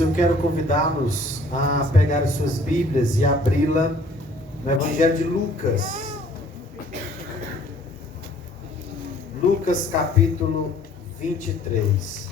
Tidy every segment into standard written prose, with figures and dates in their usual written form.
Eu quero convidá-los a pegar as suas Bíblias e abri-la no Evangelho de Lucas. Lucas capítulo 23.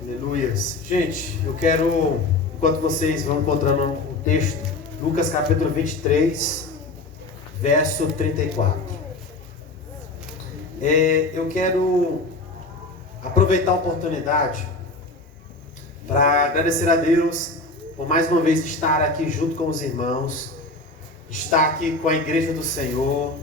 Aleluias. Gente, eu quero, enquanto vocês vão encontrando o texto, Lucas capítulo 23, verso 34. Eu quero aproveitar a oportunidade para agradecer a Deus por mais uma vez estar aqui junto com os irmãos, estar aqui com a igreja do Senhor,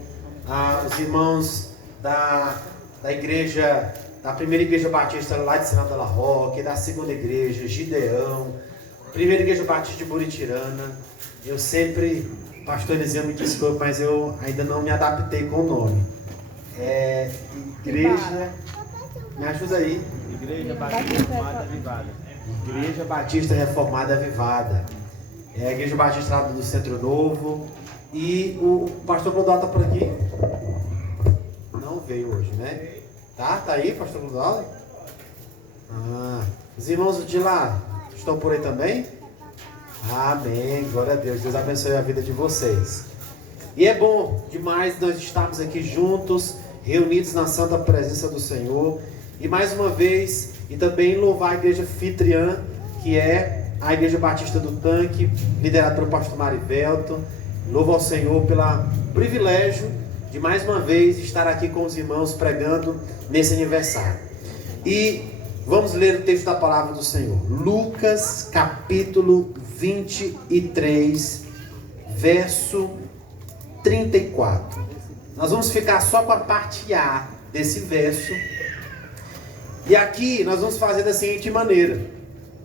os irmãos da igreja, da primeira igreja batista lá de Senado da Roque, da segunda igreja, Gideão, primeira igreja batista de Buritirana. Eu sempre, pastor Eliseu me desculpa, mas eu ainda não me adaptei com o nome. Igreja, me ajuda aí. Igreja Batista Reformada Avivada. Igreja Batista Reformada Avivada. É a igreja batista lá do Centro Novo. E o pastor Clodoaldo está por aqui? Não veio hoje, né? Tá aí, pastor Clodoaldo? Os irmãos de lá estão por aí também? Amém, glória a Deus. Deus abençoe a vida de vocês. E é bom demais nós estarmos aqui juntos, reunidos na santa presença do Senhor. E mais uma vez, e também louvar a igreja anfitriã, que é a igreja batista do Tanque, liderada pelo pastor Marivelto. Louvo ao Senhor pelo privilégio de mais uma vez estar aqui com os irmãos pregando nesse aniversário. E vamos ler o texto da palavra do Senhor. Lucas capítulo 23, verso 34. Nós vamos ficar só com a parte A desse verso. E aqui nós vamos fazer da seguinte maneira.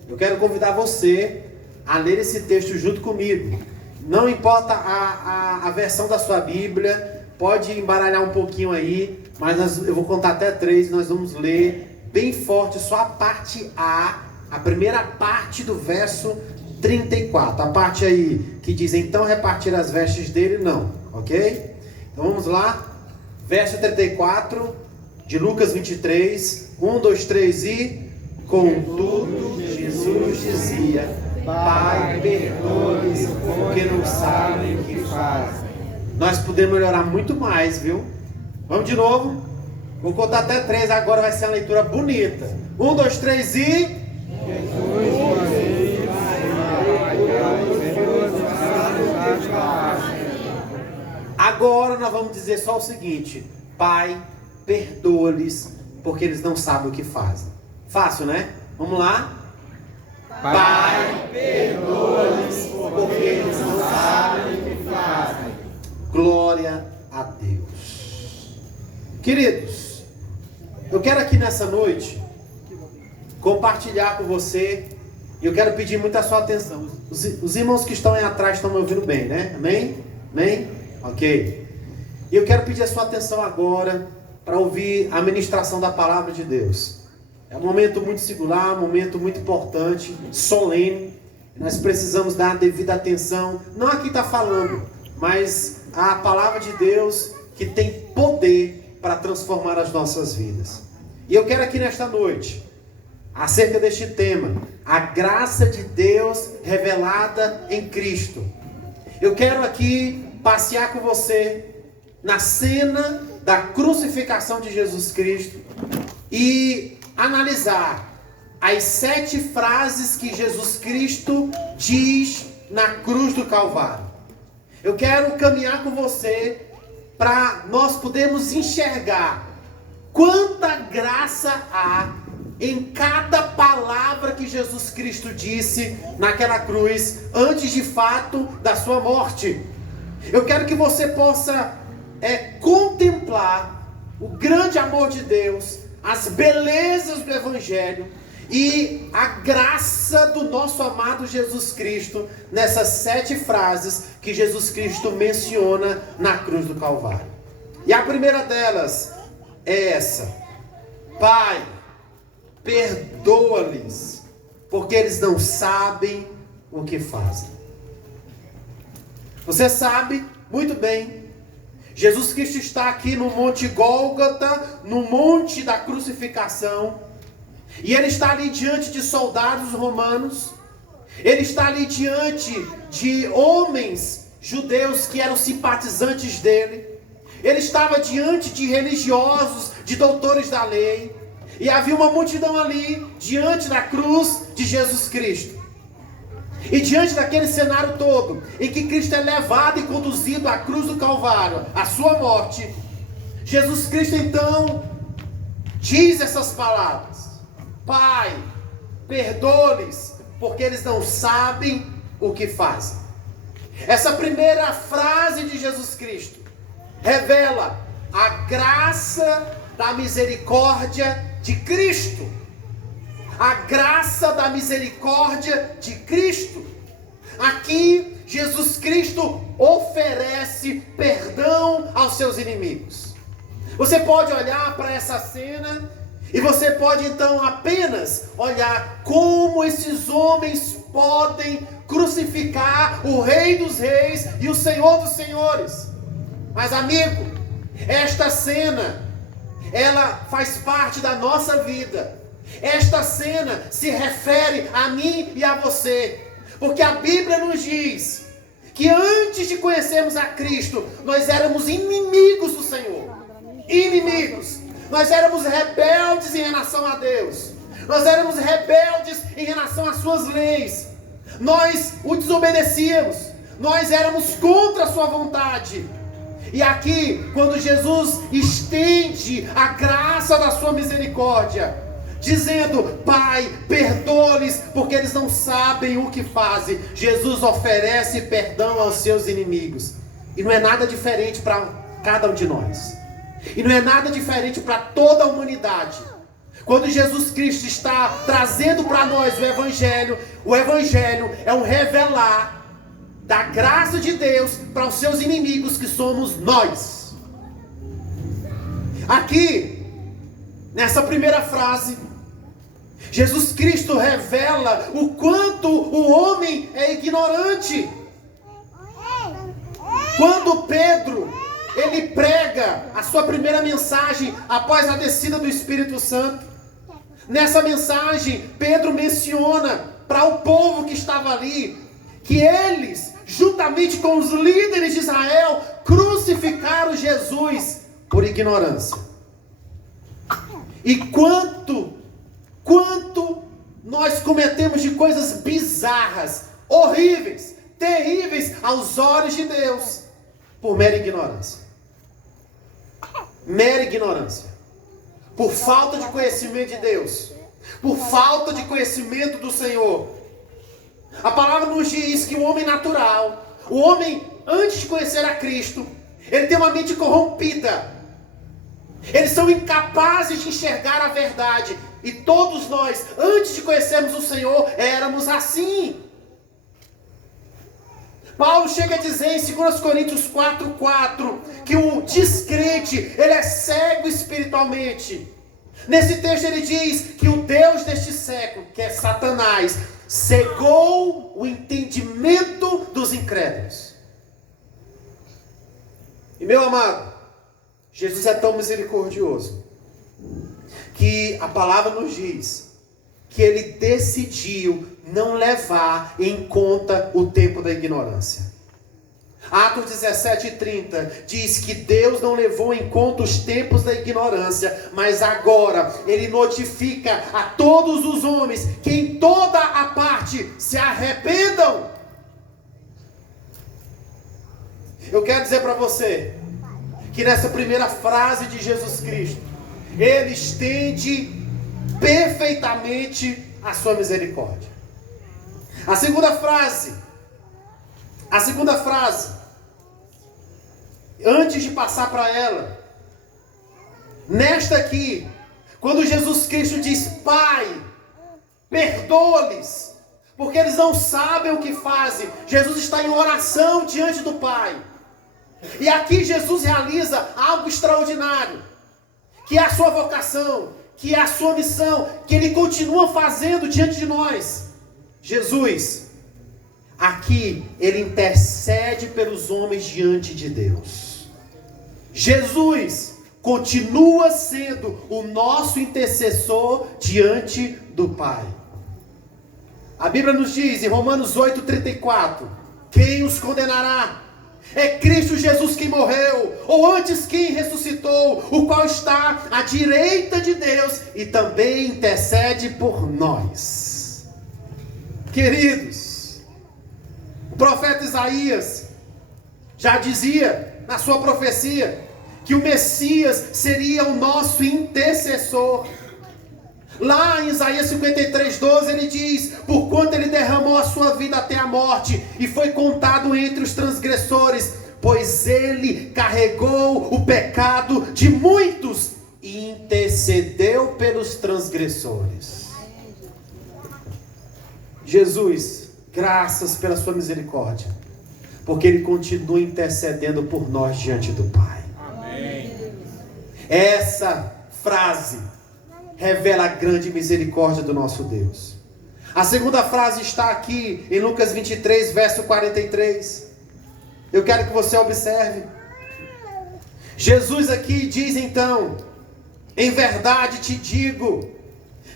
Eu quero convidar você a ler esse texto junto comigo. Não importa a versão da sua Bíblia, pode embaralhar um pouquinho aí, mas eu vou contar até 3 e nós vamos ler bem forte só a parte A, a primeira parte do verso 34. A parte aí que diz, então repartir as vestes dele, não, ok? Então vamos lá, verso 34 de Lucas 23, 1, 2, 3 e... Contudo, Jesus dizia, Pai, perdoa-lhes, porque não sabem o que fazem. Nós podemos melhorar muito mais, viu? Vamos de novo? Vou contar até 3, agora vai ser uma leitura bonita. 1, 2, 3 e... Agora nós vamos dizer só o seguinte: Pai, perdoa-lhes, porque eles não sabem o que fazem. Fácil, né? Vamos lá? Pai, perdoa-lhes, porque eles não sabem o que fazem. Glória a Deus. Queridos, eu quero aqui nessa noite compartilhar com você. E eu quero pedir muito a sua atenção. Os irmãos que estão aí atrás estão me ouvindo bem, né? Amém? Amém? Ok. E eu quero pedir a sua atenção agora para ouvir a ministração da palavra de Deus. É um momento muito singular, um momento muito importante, solene. Nós precisamos dar a devida atenção, não a quem está falando, mas a palavra de Deus que tem poder para transformar as nossas vidas. E eu quero aqui nesta noite, acerca deste tema, a graça de Deus revelada em Cristo. Eu quero aqui passear com você na cena da crucificação de Jesus Cristo e analisar as 7 frases que Jesus Cristo diz na cruz do Calvário. Eu quero caminhar com você para nós podermos enxergar quanta graça há em cada palavra que Jesus Cristo disse naquela cruz, antes de fato da sua morte. Eu quero que você possa contemplar o grande amor de Deus, as belezas do Evangelho e a graça do nosso amado Jesus Cristo nessas 7 frases que Jesus Cristo menciona na cruz do Calvário. E a primeira delas é essa: Pai, perdoa-lhes, porque eles não sabem o que fazem. Você sabe muito bem, Jesus Cristo está aqui no Monte Gólgota, no Monte da Crucificação, e Ele está ali diante de soldados romanos, Ele está ali diante de homens judeus que eram simpatizantes dele, Ele estava diante de religiosos, de doutores da lei, e havia uma multidão ali, diante da cruz de Jesus Cristo. E diante daquele cenário todo, em que Cristo é levado e conduzido à cruz do Calvário, à sua morte, Jesus Cristo então diz essas palavras: Pai, perdoa-lhes, porque eles não sabem o que fazem. Essa primeira frase de Jesus Cristo revela a graça da misericórdia de Cristo. A graça da misericórdia de Cristo. Aqui, Jesus Cristo oferece perdão aos seus inimigos. Você pode olhar para essa cena e você pode então apenas olhar como esses homens podem crucificar o Rei dos Reis e o Senhor dos Senhores. Mas, amigo, esta cena, ela faz parte da nossa vida. Esta cena se refere a mim e a você, porque a Bíblia nos diz que antes de conhecermos a Cristo, nós éramos inimigos do Senhor. Inimigos. Nós éramos rebeldes em relação a Deus. Nós éramos rebeldes em relação às suas leis. Nós o desobedecíamos. Nós éramos contra a sua vontade. E aqui, quando Jesus estende a graça da sua misericórdia, dizendo: Pai, perdoa-lhes, porque eles não sabem o que fazem, Jesus oferece perdão aos seus inimigos. E não é nada diferente para cada um de nós. E não é nada diferente para toda a humanidade. Quando Jesus Cristo está trazendo para nós o Evangelho é um revelar da graça de Deus para os seus inimigos, que somos nós. Aqui, nessa primeira frase, Jesus Cristo revela o quanto o homem é ignorante. Quando Pedro, ele prega a sua primeira mensagem após a descida do Espírito Santo, nessa mensagem Pedro menciona para o povo que estava ali, que eles, juntamente com os líderes de Israel, crucificaram Jesus por ignorância. E quanto nós cometemos de coisas bizarras, horríveis, terríveis aos olhos de Deus, por mera ignorância. Mera ignorância. Por falta de conhecimento de Deus, por falta de conhecimento do Senhor. A palavra nos diz que o homem natural, o homem antes de conhecer a Cristo, ele tem uma mente corrompida. Eles são incapazes de enxergar a verdade. E todos nós, antes de conhecermos o Senhor, éramos assim. Paulo chega a dizer em 2 Coríntios 4:4 que o descrente, ele é cego espiritualmente. Nesse texto ele diz que o Deus deste século, que é Satanás, cegou o entendimento dos incrédulos. E meu amado, Jesus é tão misericordioso que a palavra nos diz que ele decidiu não levar em conta o tempo da ignorância. Atos 17:30 diz que Deus não levou em conta os tempos da ignorância, mas agora Ele notifica a todos os homens que em toda a parte se arrependam. Eu quero dizer para você que nessa primeira frase de Jesus Cristo, Ele estende perfeitamente a sua misericórdia. A segunda frase, antes de passar para ela, nesta aqui, quando Jesus Cristo diz: Pai, perdoa-lhes, porque eles não sabem o que fazem. Jesus está em oração diante do Pai. E aqui Jesus realiza algo extraordinário, que é a sua vocação, que é a sua missão, que Ele continua fazendo diante de nós. Jesus, aqui ele intercede pelos homens diante de Deus. Jesus continua sendo o nosso intercessor diante do Pai. A Bíblia nos diz em Romanos 8,34: quem os condenará? É Cristo Jesus quem morreu, ou antes quem ressuscitou, o qual está à direita de Deus e também intercede por nós. Queridos, o profeta Isaías já dizia na sua profecia que o Messias seria o nosso intercessor. Lá em Isaías 53:12 ele diz: porquanto ele derramou a sua vida até a morte e foi contado entre os transgressores, pois ele carregou o pecado de muitos e intercedeu pelos transgressores. Jesus, graças pela sua misericórdia, porque ele continua intercedendo por nós diante do Pai. Amém. Essa frase revela a grande misericórdia do nosso Deus. A segunda frase está aqui em Lucas 23, verso 43. Eu quero que você observe. Jesus aqui diz então: em verdade te digo,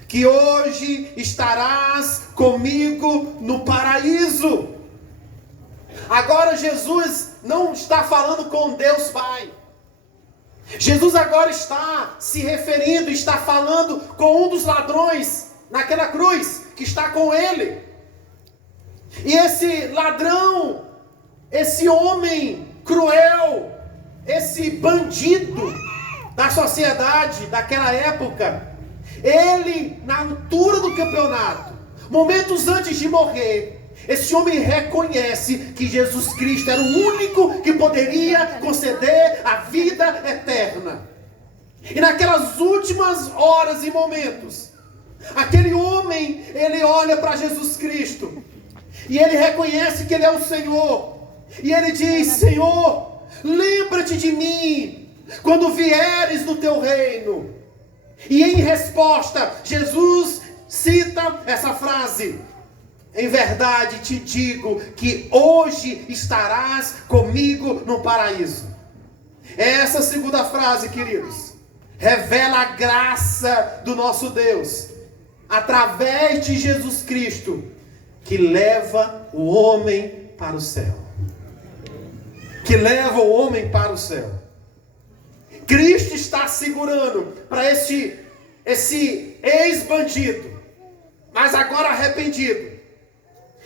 que hoje estarás comigo no paraíso. Agora Jesus não está falando com Deus Pai. Jesus agora está se referindo, está falando com um dos ladrões naquela cruz, que está com ele. E esse ladrão, esse homem cruel, esse bandido da sociedade daquela época, ele, na altura do campeonato, momentos antes de morrer, esse homem reconhece que Jesus Cristo era o único que poderia conceder a vida eterna. E naquelas últimas horas e momentos, aquele homem, ele olha para Jesus Cristo e ele reconhece que ele é o Senhor. E ele diz: Senhor, lembra-te de mim quando vieres no teu reino. E em resposta, Jesus cita essa frase: em verdade te digo que hoje estarás comigo no paraíso. Essa segunda frase, queridos, revela a graça do nosso Deus, através de Jesus Cristo, que leva o homem para o céu. Que leva o homem para o céu. Cristo está segurando para esse ex-bandido, mas agora arrependido,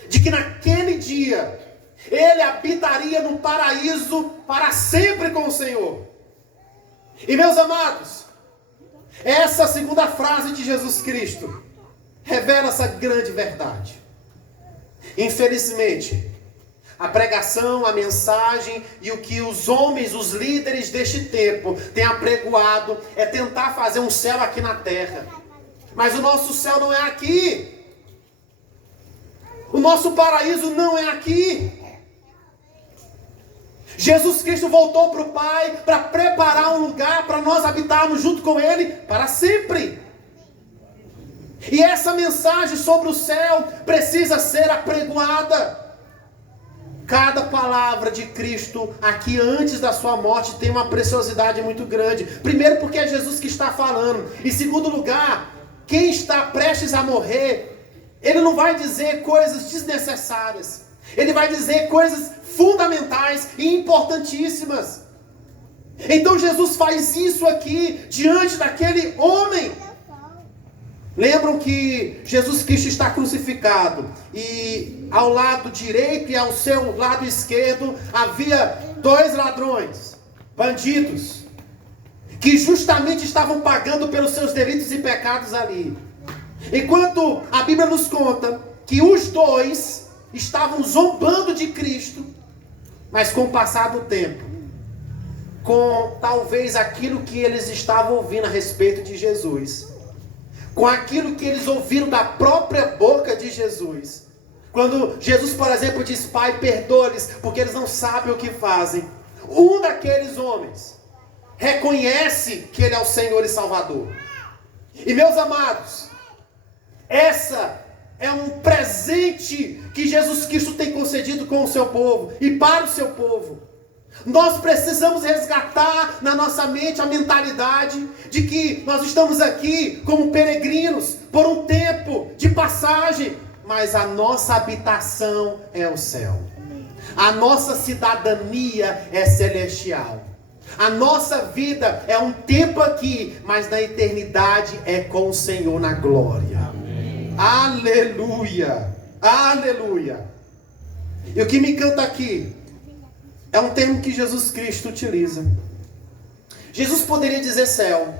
de que naquele dia ele habitaria no paraíso para sempre com o Senhor. E meus amados, essa segunda frase de Jesus Cristo revela essa grande verdade. Infelizmente, a pregação, a mensagem e o que os homens, os líderes deste tempo têm apregoado é tentar fazer um céu aqui na terra. Mas o nosso céu não é aqui. O nosso paraíso não é aqui. Jesus Cristo voltou para o Pai para preparar um lugar para nós habitarmos junto com Ele para sempre. E essa mensagem sobre o céu precisa ser apregoada. Cada palavra de Cristo aqui antes da sua morte tem uma preciosidade muito grande. Primeiro, porque é Jesus que está falando. Em segundo lugar, quem está prestes a morrer, ele não vai dizer coisas desnecessárias. Ele vai dizer coisas fundamentais e importantíssimas. Então Jesus faz isso aqui diante daquele homem. Lembram que Jesus Cristo está crucificado e ao lado direito e ao seu lado esquerdo havia dois ladrões, bandidos, que justamente estavam pagando pelos seus delitos e pecados ali. Enquanto a Bíblia nos conta que os dois estavam zombando de Cristo, mas com o passar do tempo, com talvez aquilo que eles estavam ouvindo a respeito de Jesus, com aquilo que eles ouviram da própria boca de Jesus, quando Jesus, por exemplo, diz: Pai, perdoa-lhes, porque eles não sabem o que fazem, um daqueles homens reconhece que Ele é o Senhor e Salvador. E meus amados, essa é um presente que Jesus Cristo tem concedido com o seu povo e para o seu povo. Nós precisamos resgatar na nossa mente a mentalidade de que nós estamos aqui como peregrinos por um tempo de passagem, mas a nossa habitação é o céu. A nossa cidadania é celestial. A nossa vida é um tempo aqui, mas na eternidade é com o Senhor na glória. Amém. Aleluia! Aleluia! E o que me encanta aqui é um termo que Jesus Cristo utiliza. Jesus poderia dizer céu,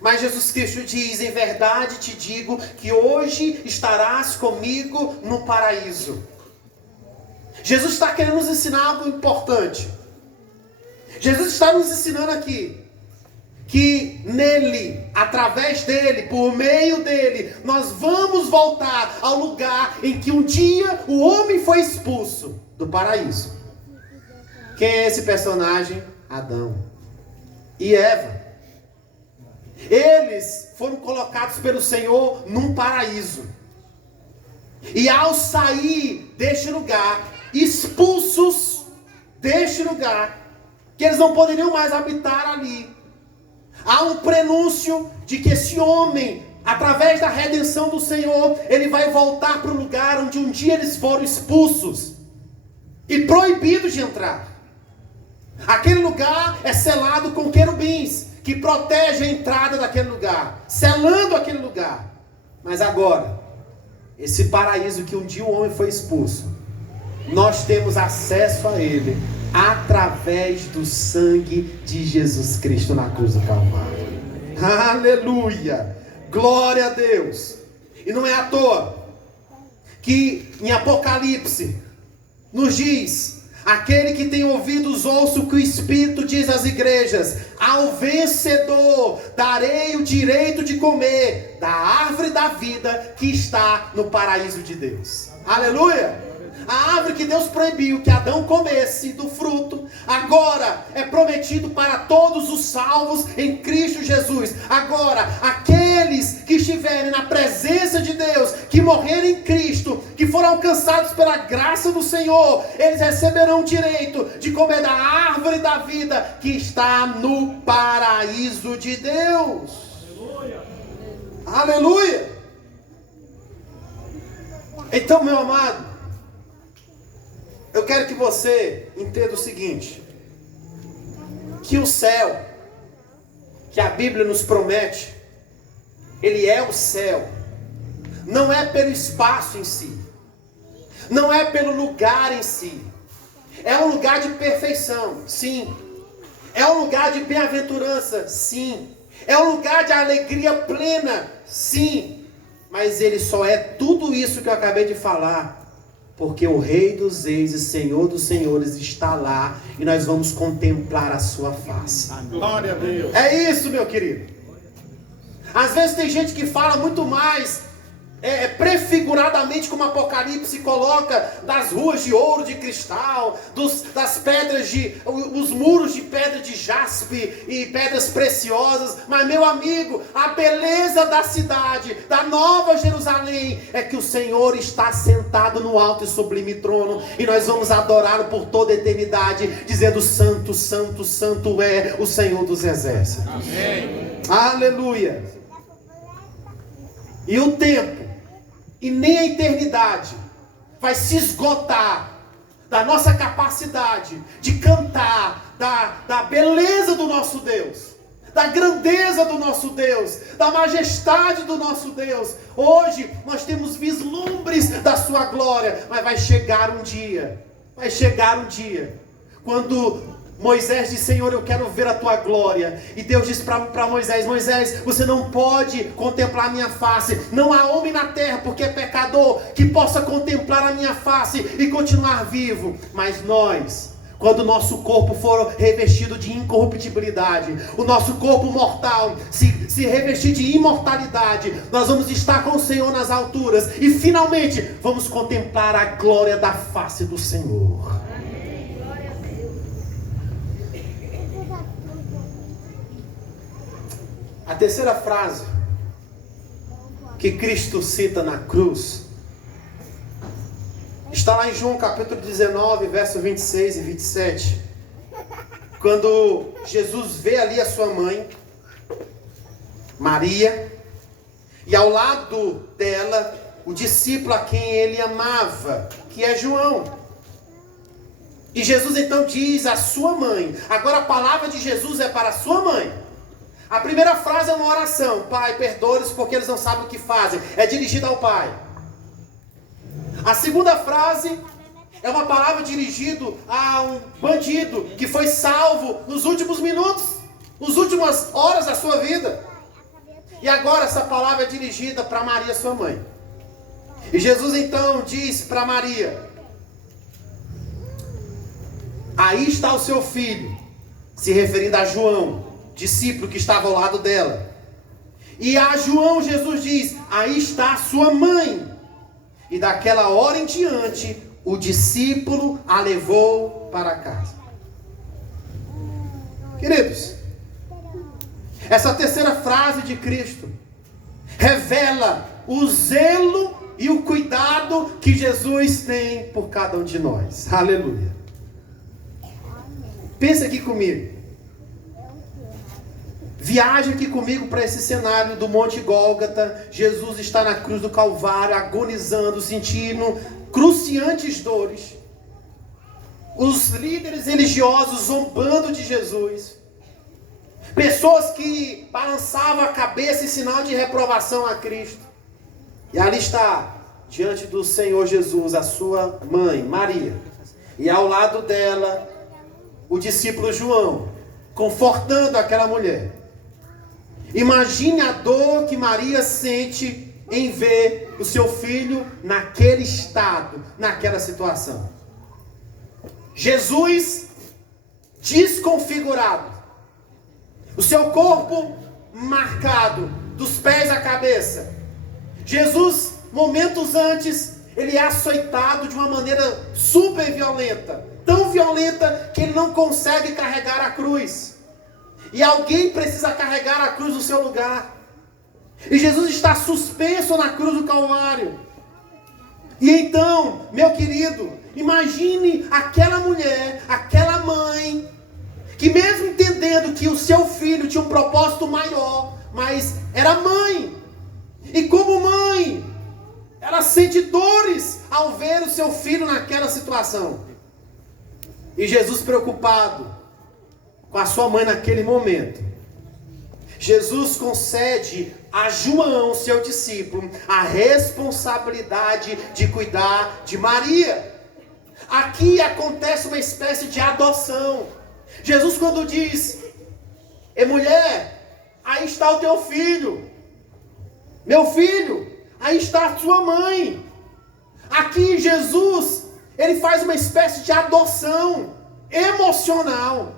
mas Jesus Cristo diz: em verdade te digo que hoje estarás comigo no paraíso. Jesus está querendo nos ensinar algo importante. Jesus está nos ensinando aqui que nele, através dele, por meio dele, nós vamos voltar ao lugar em que um dia o homem foi expulso do paraíso. Quem é esse personagem? Adão e Eva. Eles foram colocados pelo Senhor num paraíso. E ao sair deste lugar, expulsos deste lugar, que eles não poderiam mais habitar ali, há um prenúncio de que esse homem, através da redenção do Senhor, ele vai voltar para o lugar onde um dia eles foram expulsos e proibidos de entrar. Aquele lugar é selado com querubins que protege a entrada daquele lugar, selando aquele lugar. Mas agora, esse paraíso que um dia o homem foi expulso, nós temos acesso a ele através do sangue de Jesus Cristo na cruz do Calvário. Aleluia! Glória a Deus! E não é à toa que em Apocalipse nos diz: aquele que tem ouvidos ouça o que o Espírito diz às igrejas. Ao vencedor darei o direito de comer da árvore da vida que está no paraíso de Deus. Aleluia! A árvore que Deus proibiu que Adão comesse do fruto, agora é prometido para todos os salvos em Cristo Jesus. Agora, aqueles que estiverem na presença de Deus, que morrerem em Cristo, que foram alcançados pela graça do Senhor, eles receberão o direito de comer da árvore da vida que está no paraíso de Deus. Aleluia! Aleluia! Então, meu amado, eu quero que você entenda o seguinte: que o céu, que a Bíblia nos promete, ele é o céu, não é pelo espaço em si, não é pelo lugar em si, é um lugar de perfeição, sim, é um lugar de bem-aventurança, sim, é um lugar de alegria plena, sim, mas ele só é tudo isso que eu acabei de falar porque o Rei dos Reis e Senhor dos Senhores está lá e nós vamos contemplar a sua face. Glória a Deus. É isso, meu querido. Às vezes tem gente que fala muito mais prefiguradamente, como Apocalipse coloca, das ruas de ouro, de cristal, das pedras os muros de pedra de jaspe e pedras preciosas. Mas, meu amigo, a beleza da cidade, da Nova Jerusalém, é que o Senhor está sentado no alto e sublime trono, e nós vamos adorá-lo por toda a eternidade, dizendo: santo, santo, santo é o Senhor dos exércitos. Amém. Aleluia. E o tempo e nem a eternidade vai se esgotar da nossa capacidade de cantar da beleza do nosso Deus, da grandeza do nosso Deus, da majestade do nosso Deus. Hoje nós temos vislumbres da sua glória, mas vai chegar um dia, quando Moisés disse: Senhor, eu quero ver a tua glória. E Deus disse para Moisés: Moisés, você não pode contemplar a minha face. Não há homem na terra, porque é pecador, que possa contemplar a minha face e continuar vivo. Mas nós, quando o nosso corpo for revestido de incorruptibilidade, o nosso corpo mortal se revestir de imortalidade, nós vamos estar com o Senhor nas alturas. E finalmente vamos contemplar a glória da face do Senhor. A terceira frase que Cristo cita na cruz está lá em João capítulo 19, verso 26 e 27. Quando Jesus vê ali a sua mãe, Maria, e ao lado dela, o discípulo a quem ele amava, que é João. E Jesus então diz a sua mãe. Agora a palavra de Jesus é para a sua mãe. A primeira frase é uma oração: Pai, perdoa-lhes porque eles não sabem o que fazem. É dirigida ao Pai. A segunda frase é uma palavra dirigida a um bandido que foi salvo nos últimos minutos, nas últimas horas da sua vida. E agora essa palavra é dirigida para Maria, sua mãe. E Jesus então diz para Maria: aí está o seu filho, se referindo a João, discípulo que estava ao lado dela. E a João Jesus diz: aí está a sua mãe. E daquela hora em diante, o discípulo a levou para casa. Queridos, essa terceira frase de Cristo revela o zelo e o cuidado que Jesus tem por cada um de nós. Aleluia. Pensa aqui comigo. Viaja aqui comigo para esse cenário do Monte Gólgota. Jesus está na cruz do Calvário, agonizando, sentindo cruciantes dores. Os líderes religiosos zombando de Jesus. Pessoas que balançavam a cabeça em sinal de reprovação a Cristo. E ali está, diante do Senhor Jesus, a sua mãe, Maria. E ao lado dela, o discípulo João, confortando aquela mulher. Imagine a dor que Maria sente em ver o seu filho naquele estado, naquela situação. Jesus desconfigurado, o seu corpo marcado, dos pés à cabeça. Jesus, momentos antes, ele é açoitado de uma maneira super violenta, tão violenta que ele não consegue carregar a cruz. E alguém precisa carregar a cruz no seu lugar. E Jesus está suspenso na cruz do Calvário. E então, meu querido, imagine aquela mulher, aquela mãe, que mesmo entendendo que o seu filho tinha um propósito maior, mas era mãe. E como mãe, ela sente dores ao ver o seu filho naquela situação. E Jesus preocupado com a sua mãe naquele momento, Jesus concede a João, seu discípulo, a responsabilidade de cuidar de Maria. Aqui acontece uma espécie de adoção. Jesus, quando diz: mulher, aí está o teu filho. Meu filho, aí está a sua mãe. Aqui Jesus, ele faz uma espécie de adoção emocional.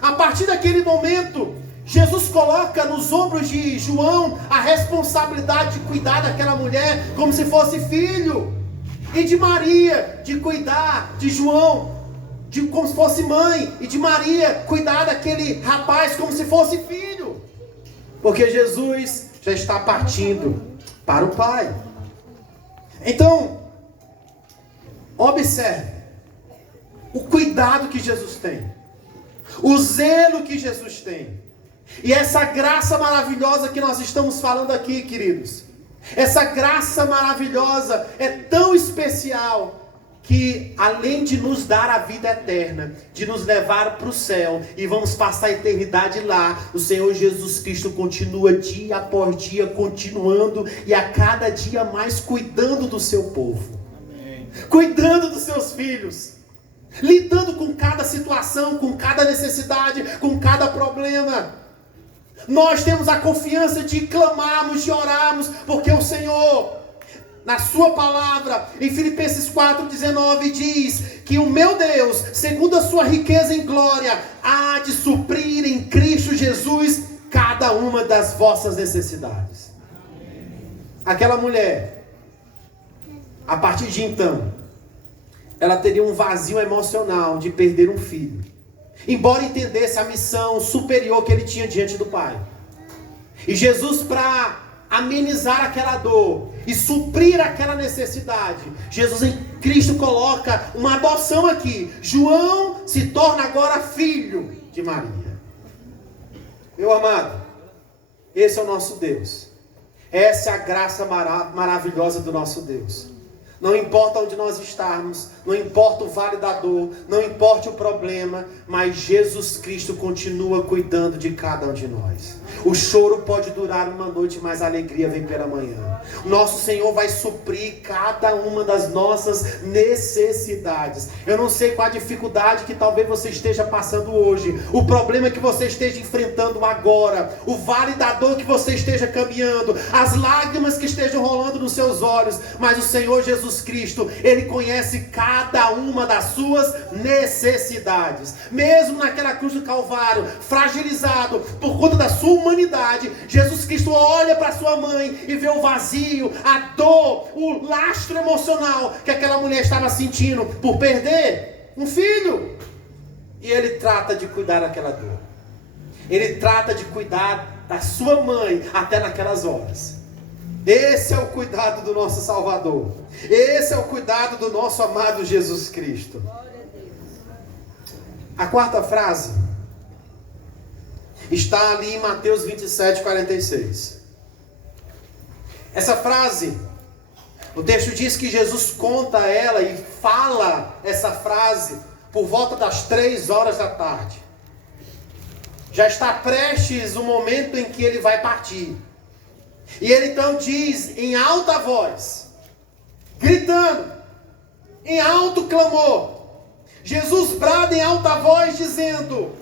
A partir daquele momento, Jesus coloca nos ombros de João a responsabilidade de cuidar daquela mulher como se fosse filho. E de Maria, de cuidar de João como se fosse mãe. E de Maria, cuidar daquele rapaz como se fosse filho. Porque Jesus já está partindo para o Pai. Então, observe o cuidado que Jesus tem. O zelo que Jesus tem. E essa graça maravilhosa que nós estamos falando aqui, queridos. Essa graça maravilhosa é tão especial que, além de nos dar a vida eterna, de nos levar para o céu e vamos passar a eternidade lá, o Senhor Jesus Cristo continua dia após dia, continuando e a cada dia mais cuidando do seu povo. Amém. Cuidando dos seus filhos. Lidando com cada situação, com cada necessidade, com cada problema. Nós temos a confiança de clamarmos, de orarmos, porque o Senhor, na sua palavra, em Filipenses 4,19, diz que o meu Deus, segundo a sua riqueza em glória, há de suprir em Cristo Jesus cada uma das vossas necessidades. Aquela mulher, a partir de então, ela teria um vazio emocional de perder um filho. Embora entendesse a missão superior que ele tinha diante do Pai. E Jesus, para amenizar aquela dor e suprir aquela necessidade, Jesus em Cristo coloca uma adoção aqui. João se torna agora filho de Maria. Meu amado, esse é o nosso Deus. Essa é a graça maravilhosa do nosso Deus. Não importa onde nós estarmos, não importa o vale da dor, não importa o problema, mas Jesus Cristo continua cuidando de cada um de nós. O choro pode durar uma noite, mas a alegria vem pela manhã. Nosso Senhor vai suprir cada uma das nossas necessidades. Eu não sei qual a dificuldade que talvez você esteja passando hoje, o problema que você esteja enfrentando agora, o vale da dor que você esteja caminhando, as lágrimas que estejam rolando nos seus olhos, mas o Senhor Jesus Cristo, Ele conhece cada uma das suas necessidades. Mesmo naquela cruz do Calvário, fragilizado por conta da sua humanidade, Jesus Cristo olha para sua mãe e vê o vazio, a dor, o lastro emocional que aquela mulher estava sentindo por perder um filho. E Ele trata de cuidar daquela dor. Ele trata de cuidar da sua mãe até naquelas horas. Esse é o cuidado do nosso Salvador. Esse é o cuidado do nosso amado Jesus Cristo. A quarta frase está ali em Mateus 27, 46. Essa frase, o texto diz que Jesus conta ela e fala essa frase por volta das 3 horas da tarde. Já está prestes o momento em que ele vai partir. E ele então diz em alta voz, gritando, em alto clamor, Jesus brada em alta voz dizendo,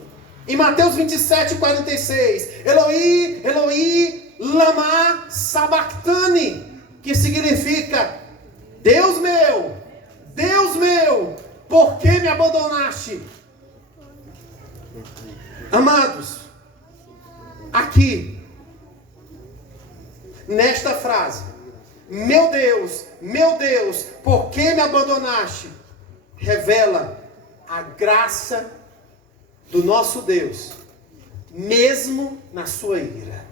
em Mateus 27, 46, Eloi, Eloi, lama sabachthani, que significa, Deus meu, por que me abandonaste? Amados, aqui, nesta frase, meu Deus, por que me abandonaste? Revela a graça do nosso Deus, mesmo na sua ira.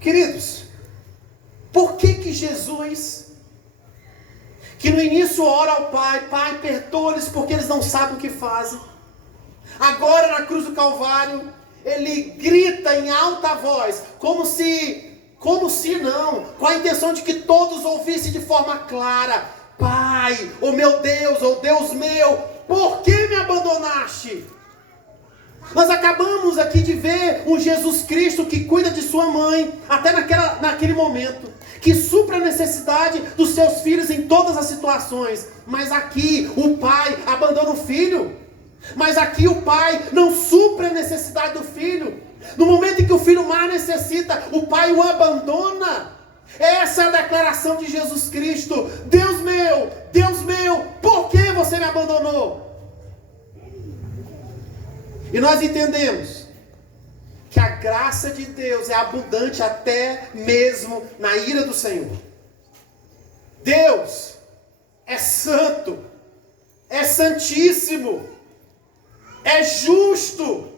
Queridos, por que Jesus, que no início ora ao Pai, Pai, perdoa-lhes porque eles não sabem o que fazem, agora na cruz do Calvário, ele grita em alta voz, como se não, com a intenção de que todos ouvissem de forma clara, Pai, oh meu Deus, oh Deus meu, por que me abandonaste? Nós acabamos aqui de ver um Jesus Cristo que cuida de sua mãe, até naquele momento, que supra a necessidade dos seus filhos em todas as situações, mas aqui o pai abandona o filho, mas aqui o pai não supra a necessidade do filho, no momento em que o filho mais necessita, o pai o abandona. Essa é a declaração de Jesus Cristo, Deus meu, por que você me abandonou? E nós entendemos que a graça de Deus é abundante até mesmo na ira do Senhor. Deus é santo, é santíssimo, é justo.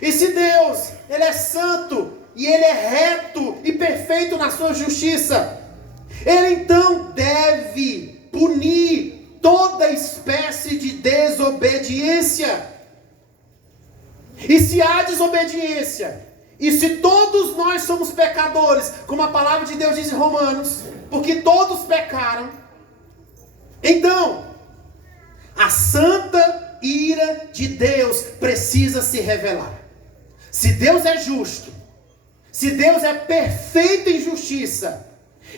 E se Deus, Ele é santo e Ele é reto e perfeito na sua justiça, Ele então deve punir toda espécie de desobediência. E se há desobediência, e se todos nós somos pecadores, como a palavra de Deus diz em Romanos, porque todos pecaram, então a santa ira de Deus precisa se revelar. Se Deus é justo, se Deus é perfeito em justiça,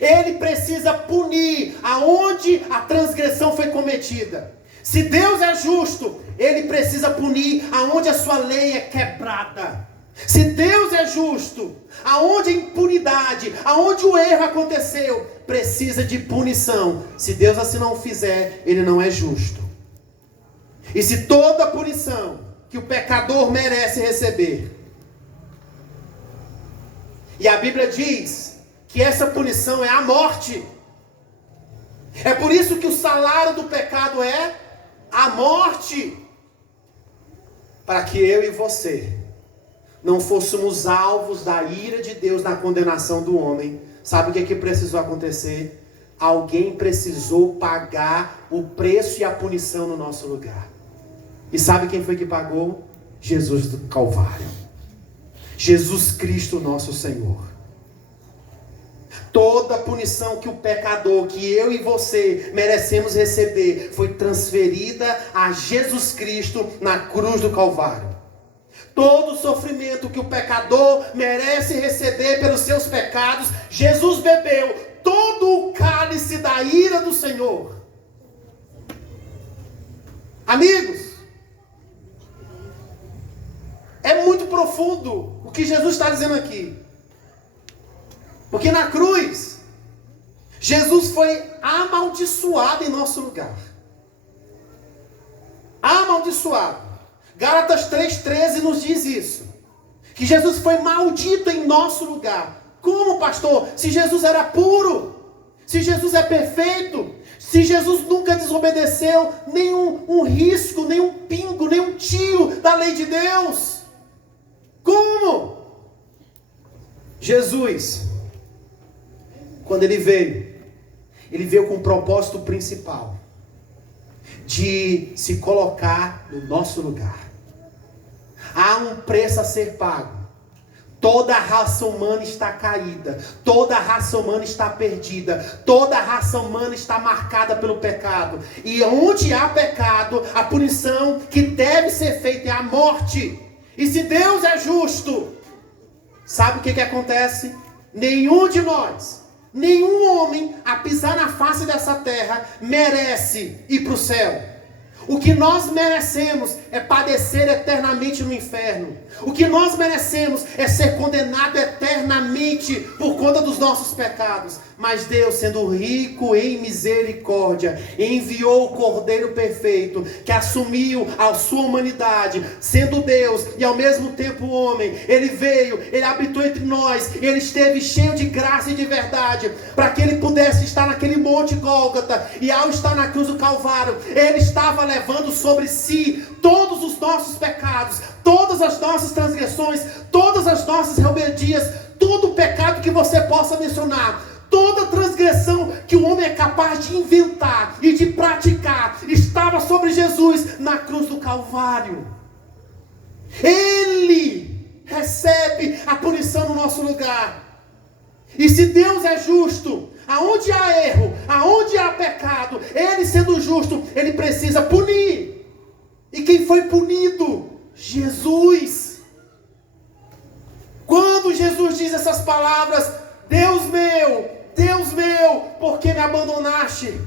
Ele precisa punir aonde a transgressão foi cometida. Se Deus é justo, Ele precisa punir aonde a sua lei é quebrada. Se Deus é justo, aonde a impunidade, aonde o erro aconteceu, precisa de punição. Se Deus assim não fizer, Ele não é justo. E se toda punição que o pecador merece receber, e a Bíblia diz que essa punição é a morte. É por isso que o salário do pecado é a morte. Para que eu e você não fôssemos alvos da ira de Deus na condenação do homem, sabe o que precisou acontecer? Alguém precisou pagar o preço e a punição no nosso lugar. E sabe quem foi que pagou? Jesus do Calvário. Jesus Cristo, nosso Senhor. Toda a punição que o pecador, que eu e você merecemos receber, foi transferida a Jesus Cristo na cruz do Calvário. Todo o sofrimento que o pecador merece receber pelos seus pecados, Jesus bebeu todo o cálice da ira do Senhor. Amigos, é muito profundo o que Jesus está dizendo aqui. Porque na cruz, Jesus foi amaldiçoado em nosso lugar. Amaldiçoado. Gálatas 3,13 nos diz isso. Que Jesus foi maldito em nosso lugar. Como, pastor? Se Jesus era puro, se Jesus é perfeito, se Jesus nunca desobedeceu nenhum risco, nenhum pingo, nenhum tio da lei de Deus. Como? Jesus, quando ele veio com o propósito principal de se colocar no nosso lugar. Há um preço a ser pago. Toda a raça humana está caída, toda a raça humana está perdida, toda a raça humana está marcada pelo pecado. E onde há pecado, a punição que deve ser feita é a morte. E se Deus é justo, sabe o que acontece? Nenhum de nós, nenhum homem a pisar na face dessa terra merece ir para o céu. O que nós merecemos é padecer eternamente no inferno. O que nós merecemos é ser condenado eternamente por conta dos nossos pecados. Mas Deus, sendo rico em misericórdia, enviou o Cordeiro perfeito, que assumiu a sua humanidade, sendo Deus e ao mesmo tempo homem. Ele veio, ele habitou entre nós, ele esteve cheio de graça e de verdade, para que ele pudesse estar naquele monte Gólgota. E ao estar na cruz do Calvário, ele estava levando sobre si todos os nossos pecados, todas as nossas transgressões, todas as nossas rebeldias, todo o pecado que você possa mencionar, toda transgressão que o homem é capaz de inventar e de praticar, estava sobre Jesus na cruz do Calvário. Ele recebe a punição no nosso lugar. E se Deus é justo, aonde há erro, aonde há pecado, Ele sendo justo, Ele precisa punir. E quem foi punido? Jesus. Quando Jesus diz essas palavras: Deus meu, por que me abandonaste?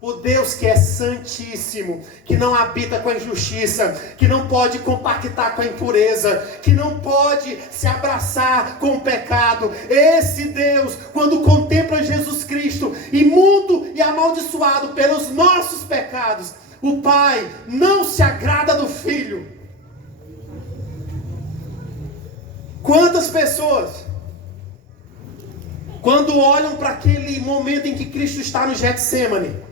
O Deus que é santíssimo, que não habita com a injustiça, que não pode compactar com a impureza, que não pode se abraçar com o pecado. Esse Deus, quando contempla Jesus Cristo, imundo e amaldiçoado pelos nossos pecados, o Pai não se agrada do Filho. Quantas pessoas, quando olham para aquele momento em que Cristo está no Getsemane,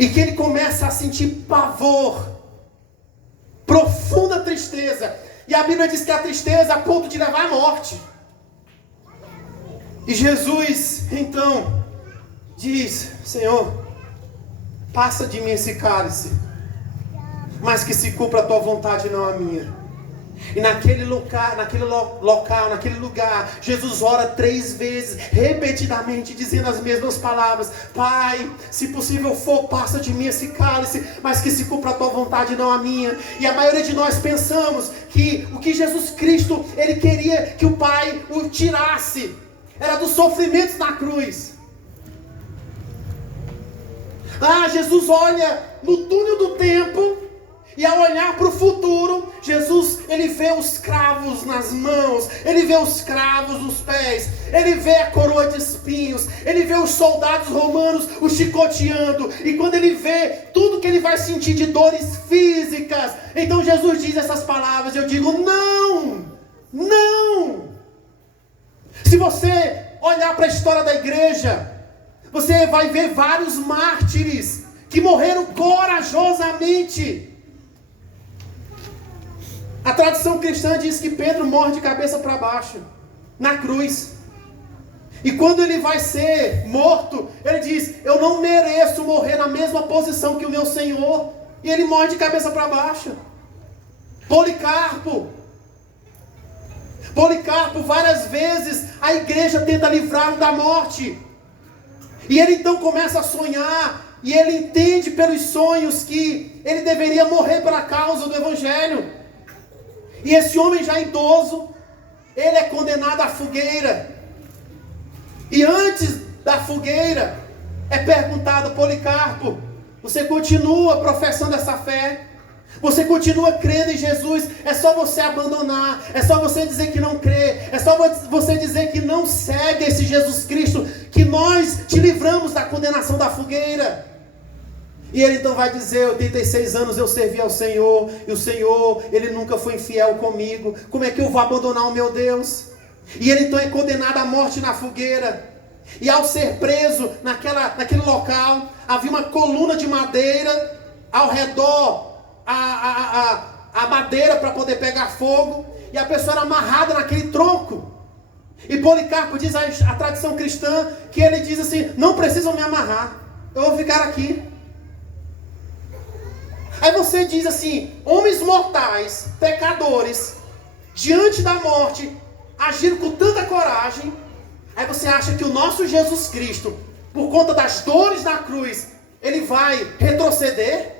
e que ele começa a sentir pavor, profunda tristeza, e a Bíblia diz que a tristeza a ponto de levar à morte. E Jesus então diz: Senhor, passa de mim esse cálice, mas que se cumpra a tua vontade, não a minha. E naquele local, naquele lugar, Jesus ora 3 vezes, repetidamente, dizendo as mesmas palavras: Pai, se possível for, passa de mim esse cálice, mas que se cumpra a tua vontade, não a minha. E a maioria de nós pensamos que o que Jesus Cristo, Ele queria que o Pai o tirasse, era dos sofrimentos na cruz. Jesus olha no túnel do tempo, e ao olhar para o futuro, Jesus, ele vê os cravos nas mãos, ele vê os cravos nos pés, ele vê a coroa de espinhos, ele vê os soldados romanos o chicoteando, e quando ele vê tudo que ele vai sentir de dores físicas, então Jesus diz essas palavras, eu digo: não. Se você olhar para a história da igreja, você vai ver vários mártires que morreram corajosamente. A tradição cristã diz que Pedro morre de cabeça para baixo, na cruz. E quando ele vai ser morto, ele diz: eu não mereço morrer na mesma posição que o meu Senhor. E ele morre de cabeça para baixo. Policarpo, várias vezes a igreja tenta livrá-lo da morte. E ele então começa a sonhar, e ele entende pelos sonhos que ele deveria morrer pela causa do Evangelho. E esse homem já idoso, ele é condenado à fogueira. E antes da fogueira, é perguntado: Policarpo, você continua professando essa fé? Você continua crendo em Jesus? É só você abandonar, é só você dizer que não crê, é só você dizer que não segue esse Jesus Cristo, que nós te livramos da condenação da fogueira. E ele então vai dizer: 86 anos eu servi ao Senhor, e o Senhor, Ele nunca foi infiel comigo, como é que eu vou abandonar o meu Deus? E ele então é condenado à morte na fogueira. E ao ser preso naquele local, havia uma coluna de madeira ao redor, a madeira para poder pegar fogo, e a pessoa era amarrada naquele tronco. E Policarpo diz, a tradição cristã, que ele diz assim: não precisam me amarrar, eu vou ficar aqui. Aí você diz assim: homens mortais, pecadores, diante da morte, agiram com tanta coragem. Aí você acha que o nosso Jesus Cristo, por conta das dores da cruz, ele vai retroceder?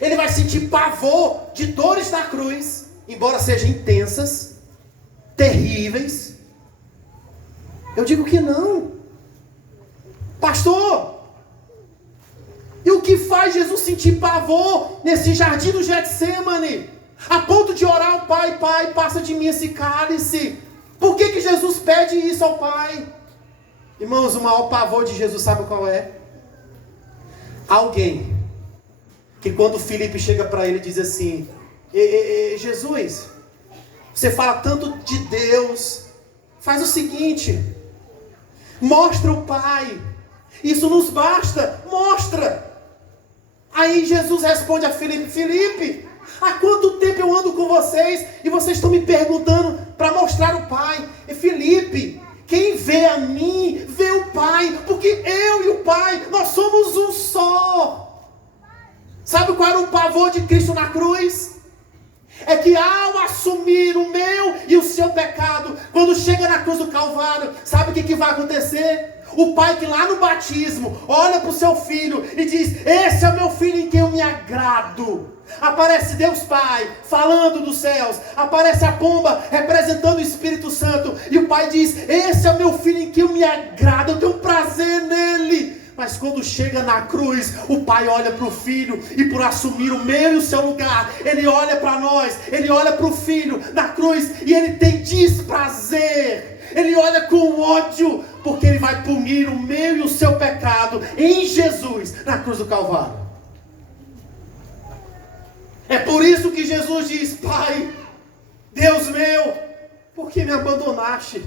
Ele vai sentir pavor de dores da cruz, embora sejam intensas, terríveis? Eu digo que não. Pastor, e o que faz Jesus sentir pavor nesse jardim do Getsêmani, a ponto de orar ao Pai: Pai, passa de mim esse cálice? Por que Jesus pede isso ao Pai? Irmãos, o maior pavor de Jesus, sabe qual é? Alguém que, quando Filipe chega para ele, diz assim: Jesus, você fala tanto de Deus, faz o seguinte, mostra o Pai, isso nos basta, mostra. Aí Jesus responde a Filipe: Filipe, há quanto tempo eu ando com vocês e vocês estão me perguntando para mostrar o Pai? E Filipe, quem vê a mim, vê o Pai, porque eu e o Pai, nós somos um só. Sabe qual era o pavor de Cristo na cruz? É que ao assumir o meu e o seu pecado, quando chega na cruz do Calvário, sabe o que vai acontecer? O pai que lá no batismo olha para o seu filho e diz: esse é o meu filho em quem eu me agrado. Aparece Deus Pai falando dos céus, aparece a pomba representando o Espírito Santo, e o pai diz: esse é o meu filho em quem eu me agrado, eu tenho prazer nele. Mas quando chega na cruz, o pai olha para o filho, e por assumir o meu e o seu lugar, ele olha para nós, ele olha para o filho na cruz, e ele tem desprazer. Ele olha com ódio, porque ele vai punir o meu e o seu pecado em Jesus, na cruz do Calvário. É por isso que Jesus diz: Pai, Deus meu, por que me abandonaste?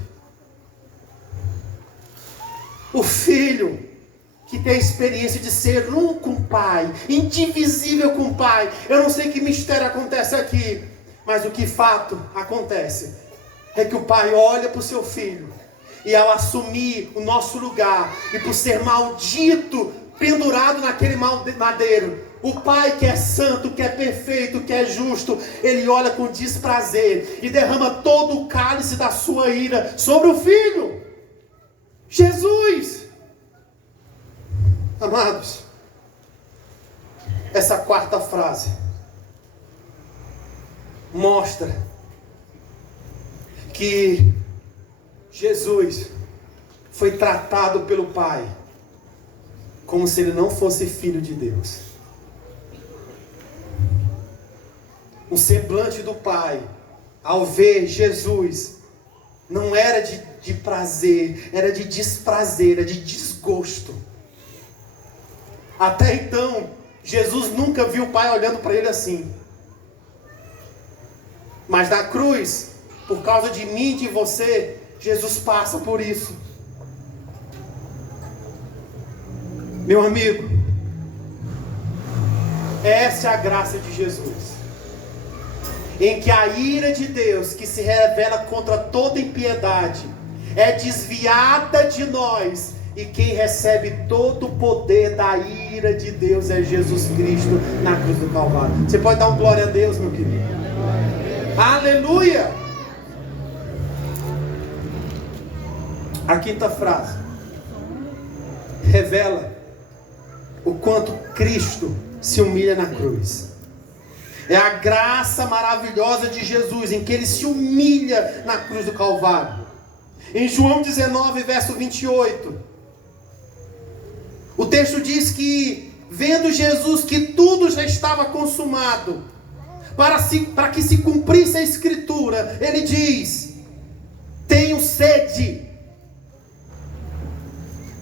O filho que tem a experiência de ser um com o Pai, indivisível com o Pai. Eu não sei que mistério acontece aqui, mas o que fato acontece é que o Pai olha para o seu filho, e ao assumir o nosso lugar, e por ser maldito, pendurado naquele madeiro, o Pai que é santo, que é perfeito, que é justo, ele olha com desprazer e derrama todo o cálice da sua ira sobre o Filho, Jesus. Amados, essa quarta frase mostra que Jesus foi tratado pelo Pai como se ele não fosse filho de Deus. O semblante do Pai, ao ver Jesus, não era de prazer, era de desprazer, era de desgosto. Até então, Jesus nunca viu o Pai olhando para ele assim. Mas na cruz, por causa de mim e de você, Jesus passa por isso. Meu amigo, essa é a graça de Jesus. em que a ira de Deus, que se revela contra toda impiedade, é desviada de nós, e quem recebe todo o poder da ira de Deus é Jesus Cristo na cruz do Calvário. Você pode dar um glória a Deus, meu querido? Aleluia! A quinta frase revela o quanto Cristo se humilha na cruz. É a graça maravilhosa de Jesus, em que Ele se humilha na cruz do Calvário. Em João 19, verso 28, o texto diz que, vendo Jesus que tudo já estava consumado, para que se cumprisse a Escritura, Ele diz: tenho sede.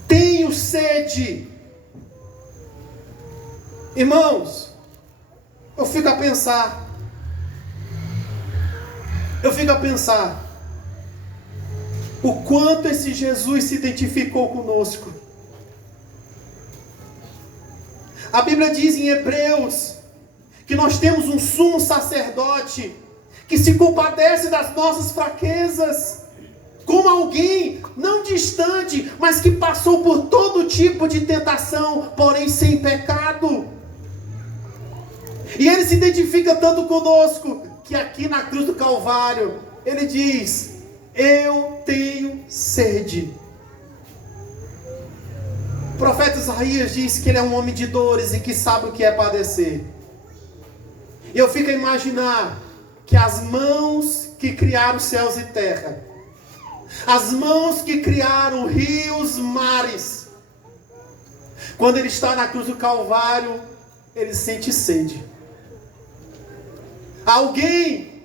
Tenho sede. Irmãos, eu fico a pensar, o quanto esse Jesus se identificou conosco. A Bíblia diz em Hebreus que nós temos um sumo sacerdote que se compadece das nossas fraquezas, como alguém não distante, mas que passou por todo tipo de tentação, porém sem pecado. E Ele se identifica tanto conosco, que aqui na cruz do Calvário, Ele diz: eu tenho sede. O profeta Isaías diz que ele é um homem de dores e que sabe o que é padecer. E eu fico a imaginar que as mãos que criaram céus e terra, as mãos que criaram rios, mares, quando ele está na cruz do Calvário, ele sente sede. Alguém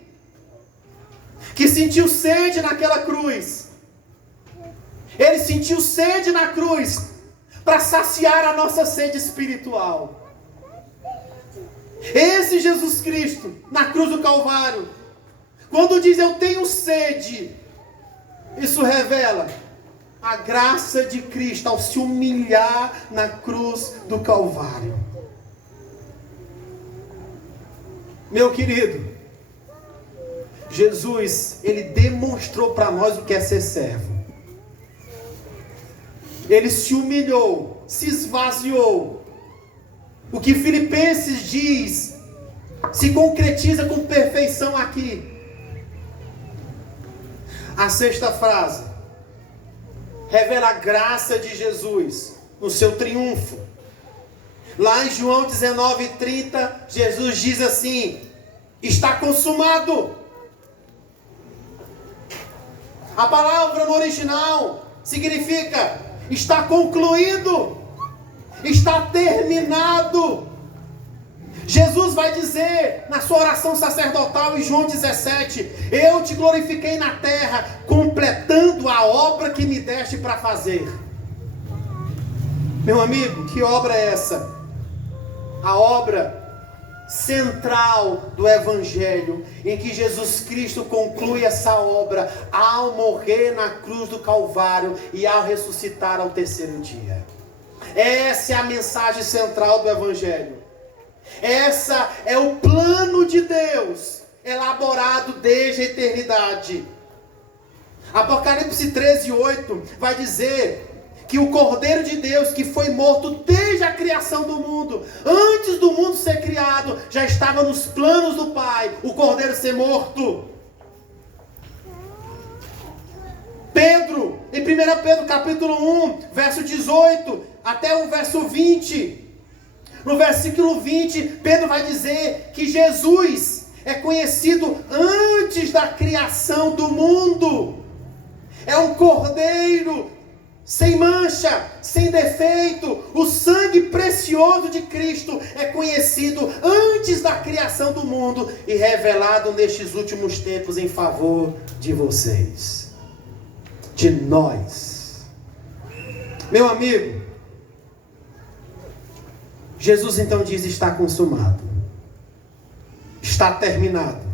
que sentiu sede naquela cruz, ele sentiu sede na cruz para saciar a nossa sede espiritual. Esse Jesus Cristo na cruz do Calvário, quando diz eu tenho sede, isso revela a graça de Cristo ao se humilhar na cruz do Calvário. Meu querido, Jesus, Ele demonstrou para nós o que é ser servo. Ele se humilhou, se esvaziou. O que Filipenses diz se concretiza com perfeição aqui. A sexta frase revela a graça de Jesus no seu triunfo. Lá em João 19:30, Jesus diz assim: está consumado. A palavra no original significa está concluído, está terminado. Jesus vai dizer na sua oração sacerdotal em João 17: eu te glorifiquei na terra, completando a obra que me deste para fazer. Meu amigo, que obra é essa? A obra central do Evangelho, em que Jesus Cristo conclui essa obra ao morrer na cruz do Calvário e ao ressuscitar ao terceiro dia. Essa é a mensagem central do Evangelho. Essa é o plano de Deus, elaborado desde a eternidade. Apocalipse 13:8 vai dizer que o Cordeiro de Deus, que foi morto desde a criação do mundo, antes do mundo ser criado, já estava nos planos do Pai, o Cordeiro ser morto. Pedro, em 1 Pedro capítulo 1, verso 18 até o verso 20, no versículo 20, Pedro vai dizer que Jesus é conhecido antes da criação do mundo. É um cordeiro sem mancha, sem defeito. O sangue precioso de Cristo é conhecido antes da criação do mundo e revelado nestes últimos tempos em favor de vocês, de nós. Meu amigo, Jesus então diz: está consumado, está terminado.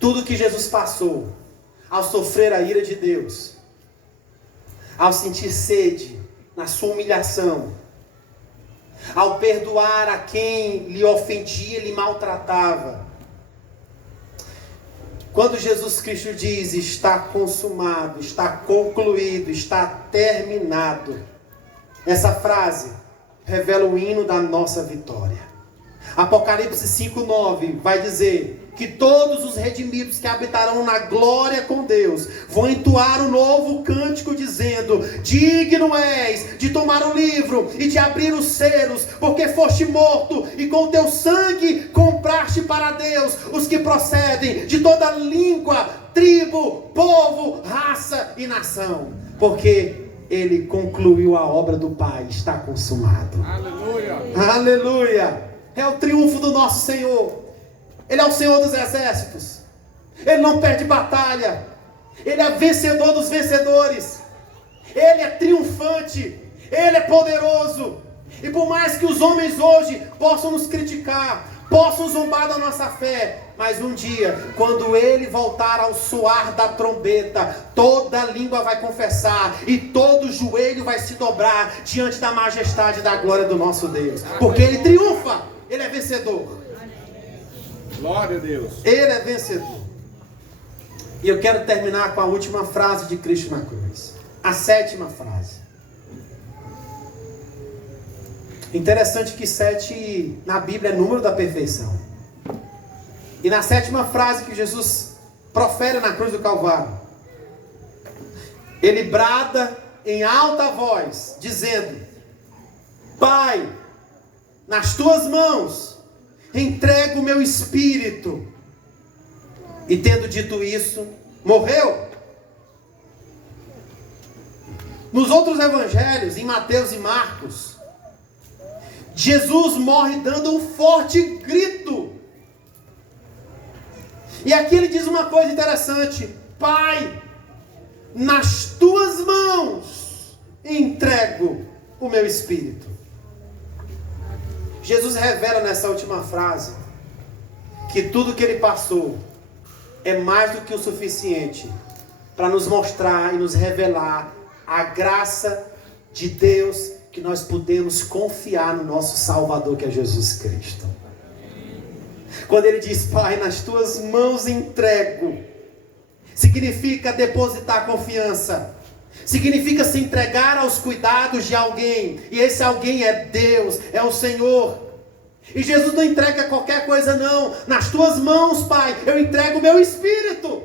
Tudo que Jesus passou ao sofrer a ira de Deus, ao sentir sede na sua humilhação, ao perdoar a quem lhe ofendia, lhe maltratava, Quando Jesus Cristo diz está consumado, está concluído, está terminado, essa frase revela o hino da nossa vitória. Apocalipse 5:9 vai dizer que todos os redimidos que habitarão na glória com Deus vão entoar um novo cântico dizendo: digno és de tomar o livro e de abrir os selos, porque foste morto e com teu sangue compraste para Deus os que procedem de toda língua, tribo, povo, raça e nação, porque Ele concluiu a obra do Pai, está consumado. Aleluia! Aleluia! É o triunfo do nosso Senhor. Ele é o Senhor dos exércitos. Ele não perde batalha. Ele é vencedor dos vencedores. Ele é triunfante. Ele é poderoso. E por mais que os homens hoje possam nos criticar, possam zombar da nossa fé, mas um dia, quando Ele voltar ao soar da trombeta, toda língua vai confessar e todo joelho vai se dobrar diante da majestade e da glória do nosso Deus. Porque Ele triunfa. Ele é vencedor. Glória a Deus. Ele é vencedor. E eu quero terminar com a última frase de Cristo na cruz. A 7ª frase. Interessante que 7 na Bíblia é número da perfeição. E na 7ª frase que Jesus profere na cruz do Calvário, Ele brada em alta voz, dizendo: Pai, nas tuas mãos entrego o meu espírito. E tendo dito isso, morreu. Nos outros evangelhos, em Mateus e Marcos, Jesus morre dando um forte grito. E aqui ele diz uma coisa interessante: Pai, nas tuas mãos entrego o meu espírito. Jesus revela nessa última frase que tudo que Ele passou é mais do que o suficiente para nos mostrar e nos revelar a graça de Deus, que nós podemos confiar no nosso Salvador, que é Jesus Cristo. Quando Ele diz: Pai, nas tuas mãos entrego, significa depositar confiança, significa se entregar aos cuidados de alguém, e esse alguém é Deus, é o Senhor. E Jesus não entrega qualquer coisa não. Nas tuas mãos, Pai, eu entrego o meu espírito.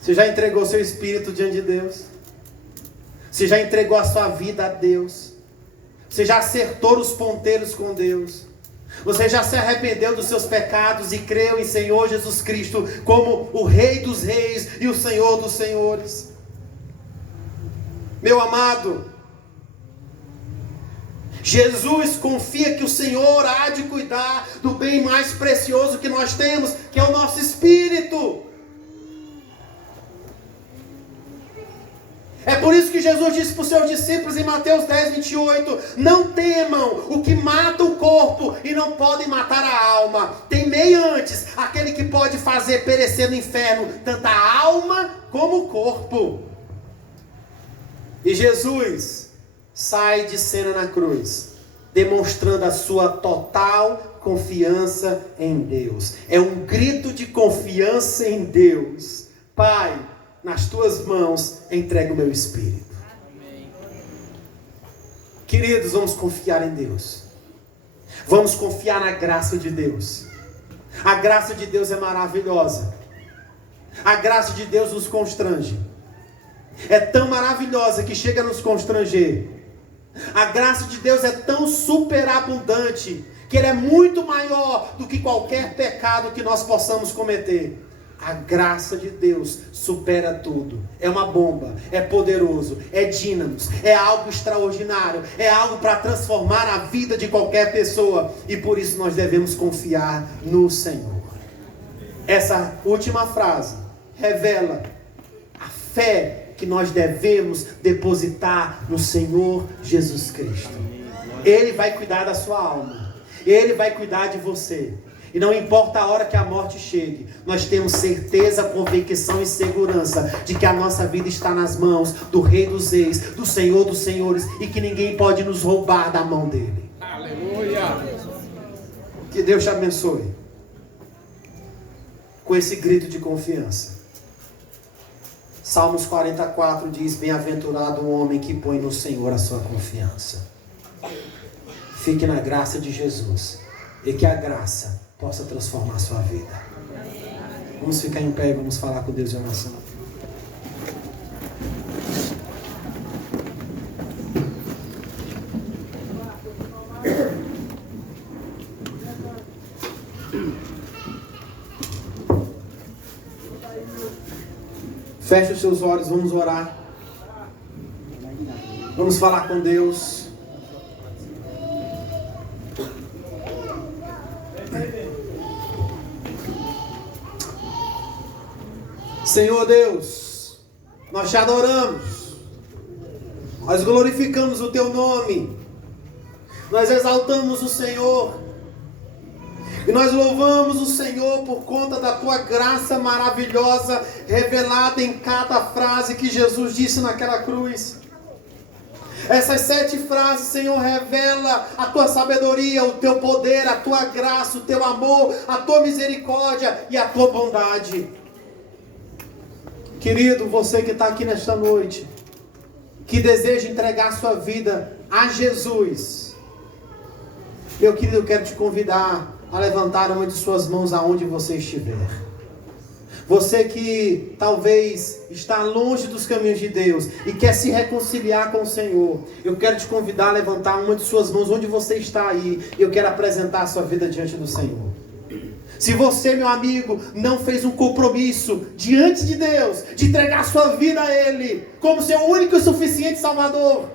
Você já entregou seu espírito diante de Deus? Você já entregou a sua vida a Deus? Você já acertou os ponteiros com Deus? Você já se arrependeu dos seus pecados e creu em Senhor Jesus Cristo como o Rei dos Reis e o Senhor dos Senhores? Meu amado, Jesus confia que o Senhor há de cuidar do bem mais precioso que nós temos, que é o nosso espírito. É por isso que Jesus disse para os seus discípulos em Mateus 10:28: não temam o que mata o corpo e não podem matar a alma. Temei antes aquele que pode fazer perecer no inferno tanto a alma como o corpo. E Jesus sai de cena na cruz, demonstrando a sua total confiança em Deus. É um grito de confiança em Deus. Pai, nas tuas mãos entrego o meu espírito. Queridos, vamos confiar em Deus. Vamos confiar na graça de Deus. A graça de Deus é maravilhosa. A graça de Deus nos constrange. É tão maravilhosa que chega a nos constranger. A graça de Deus é tão superabundante que Ele é muito maior do que qualquer pecado que nós possamos cometer. A graça de Deus supera tudo. É uma bomba, é poderoso, é dínamos, é algo extraordinário, é algo para transformar a vida de qualquer pessoa. E por isso nós devemos confiar no Senhor. Essa última frase revela a fé que nós devemos depositar no Senhor Jesus Cristo. Ele vai cuidar da sua alma. Ele vai cuidar de você. E não importa a hora que a morte chegue, nós temos certeza, convicção e segurança de que a nossa vida está nas mãos do Rei dos Reis, do Senhor dos Senhores, e que ninguém pode nos roubar da mão dele. Aleluia! Que Deus te abençoe. com esse grito de confiança. Salmos 44 diz: bem-aventurado o homem que põe no Senhor a sua confiança. Fique na graça de Jesus e que a graça possa transformar a sua vida. Vamos ficar em pé e vamos falar com Deus em oração. Feche os seus olhos, vamos orar. Vamos falar com Deus. Senhor Deus, nós te adoramos, nós glorificamos o teu nome, nós exaltamos o Senhor, e nós louvamos o Senhor por conta da tua graça maravilhosa, revelada em cada frase que Jesus disse naquela cruz. Essas 7 frases, Senhor, revela a tua sabedoria, o teu poder, a tua graça, o teu amor, a tua misericórdia e a tua bondade. Querido, você que está aqui nesta noite, que deseja entregar sua vida a Jesus, meu querido, eu quero te convidar a levantar uma de suas mãos aonde você estiver. Você que talvez está longe dos caminhos de Deus e quer se reconciliar com o Senhor, eu quero te convidar a levantar uma de suas mãos onde você está aí. Eu quero apresentar a sua vida diante do Senhor. Se você, meu amigo, não fez um compromisso diante de Deus, de entregar sua vida a Ele, como seu único e suficiente Salvador,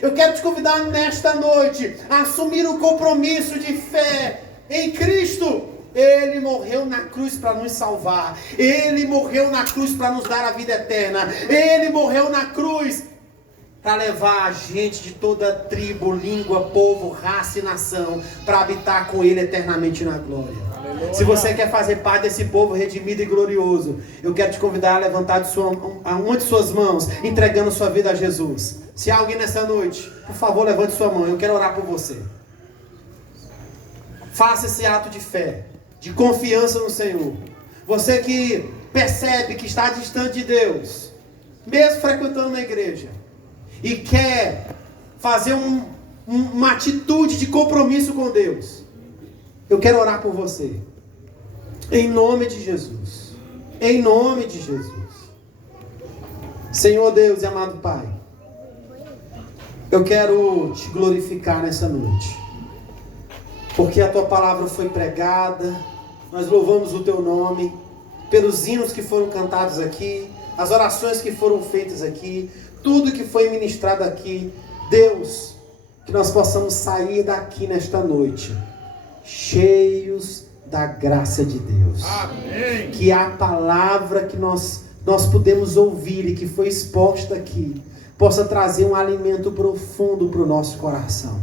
eu quero te convidar nesta noite a assumir um compromisso de fé em Cristo. Ele morreu na cruz para nos salvar. Ele morreu na cruz para nos dar a vida eterna. Ele morreu na cruz para levar a gente de toda tribo, língua, povo, raça e nação para habitar com Ele eternamente na glória. Aleluia. Se você quer fazer parte desse povo redimido e glorioso, eu quero te convidar a levantar uma de suas mãos, entregando sua vida a Jesus. Se há alguém nessa noite, por favor, levante sua mão. Eu quero orar por você. Faça esse ato de fé, de confiança no Senhor. Você que percebe que está distante de Deus, mesmo frequentando a igreja, e quer fazer uma atitude de compromisso com Deus, eu quero orar por você. Em nome de Jesus. Em nome de Jesus. Senhor Deus e amado Pai, eu quero te glorificar nessa noite, porque a tua palavra foi pregada. Nós louvamos o teu nome pelos hinos que foram cantados aqui, as orações que foram feitas aqui, tudo que foi ministrado aqui. Deus, que nós possamos sair daqui nesta noite cheios da graça de Deus. Amém. Que a palavra que nós podemos ouvir e que foi exposta aqui possa trazer um alimento profundo para o nosso coração.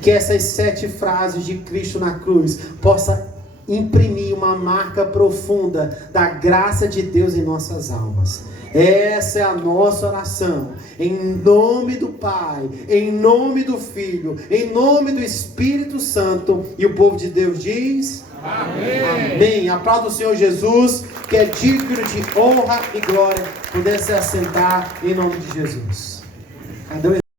Que essas 7 frases de Cristo na cruz possa imprimir uma marca profunda da graça de Deus em nossas almas. Essa é a nossa oração, em nome do Pai, em nome do Filho, em nome do Espírito Santo. E o povo de Deus diz: amém. Amém. Aplauda o Senhor Jesus, que é digno de honra e glória. Poder se assentar em nome de Jesus. Cadê o